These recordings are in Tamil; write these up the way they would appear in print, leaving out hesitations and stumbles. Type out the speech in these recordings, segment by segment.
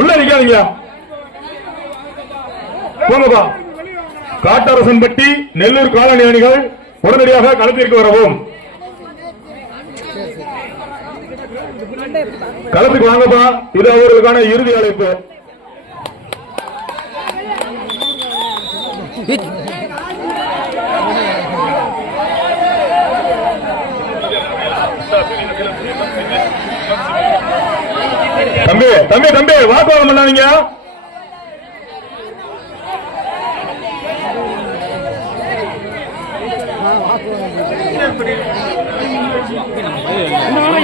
உள்ள நிக்காதீங்க, போங்கப்பா. காட்டரசன்பட்டி நெல்லூர் காலனி அணிகள் உடனடியாக களத்திற்கு வரவும். களத்துக்கு வாங்கப்பா, இது அவர்களுக்கான இறுதி அழைப்பு. தம்பி தம்பி தம்பி வாக்குவாதம் பண்ணாதீங்க.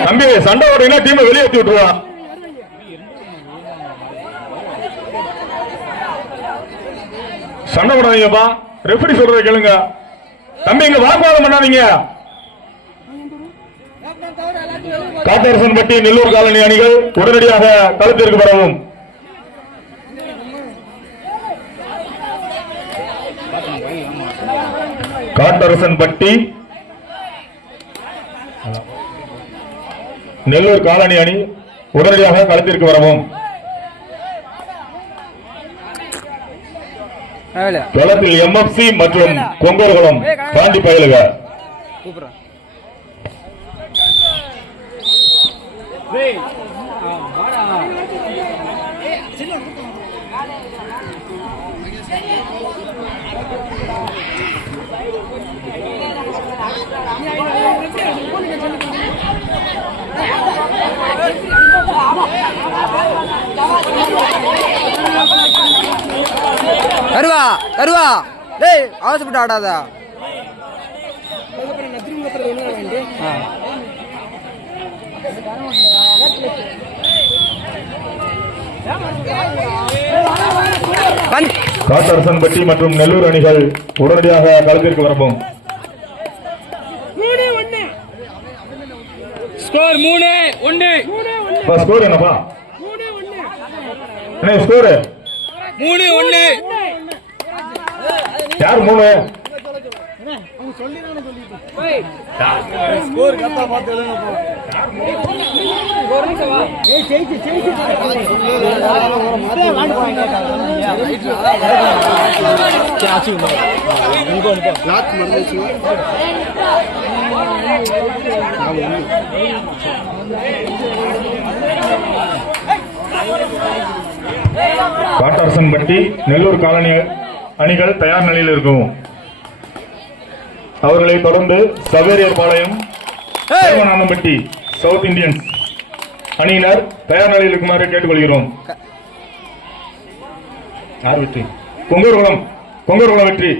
தம்பி சண்டை ஓடுறீங்கன்னா டீமை வெளியேற்றி விட்டுருவான். சண்டை போடாதீங்கப்பா, ரெஃபரி சொல்றதை கேளுங்க. தம்பி இங்க வாக்குவாதம் பண்ணாதீங்க. காட்டரசன்பட்டி நெல்லூர் காலனி அணிகள் உடனடியாக களத்திற்கு வரவும். காட்டரசன்பட்டி நெல்லூர் காலனி அணி உடனடியாக களத்திற்கு வரவும். களத்தில் எம்எஃப்சி மற்றும் கொங்கர்குளம் பாண்டி பயலுக. கருவா கருவா டேய் அவசரப்பட்டு ஆடாதா. காட்டரசன்பட்டி மற்றும் நெல்லூர் அணிகள் உடனடியாக களத்திற்கு வரவும். ஸ்கோர் 3-1. ஸ்கோர் என்னப்பா? என்ன ஸ்கோர்? 3-1. யார் 3? ஸ்கோர் கரெக்ட்டா பார்த்து எழுதுங்க. காட்டரசன்பட்டி நெல்லூர் காலனி அணிகள் தயார் நிலையில் இருக்கும். அவர்களை தொடர்ந்து சவேரியர் பாளையம் தேவநாதம்பட்டி சவுத் இந்தியன்ஸ் அணியினர் தயார் நிலையில் இருக்குமாறு கேட்டுக்கொள்கிறோம். யார் வெற்றி? கொங்கர்குளம் வெற்றி.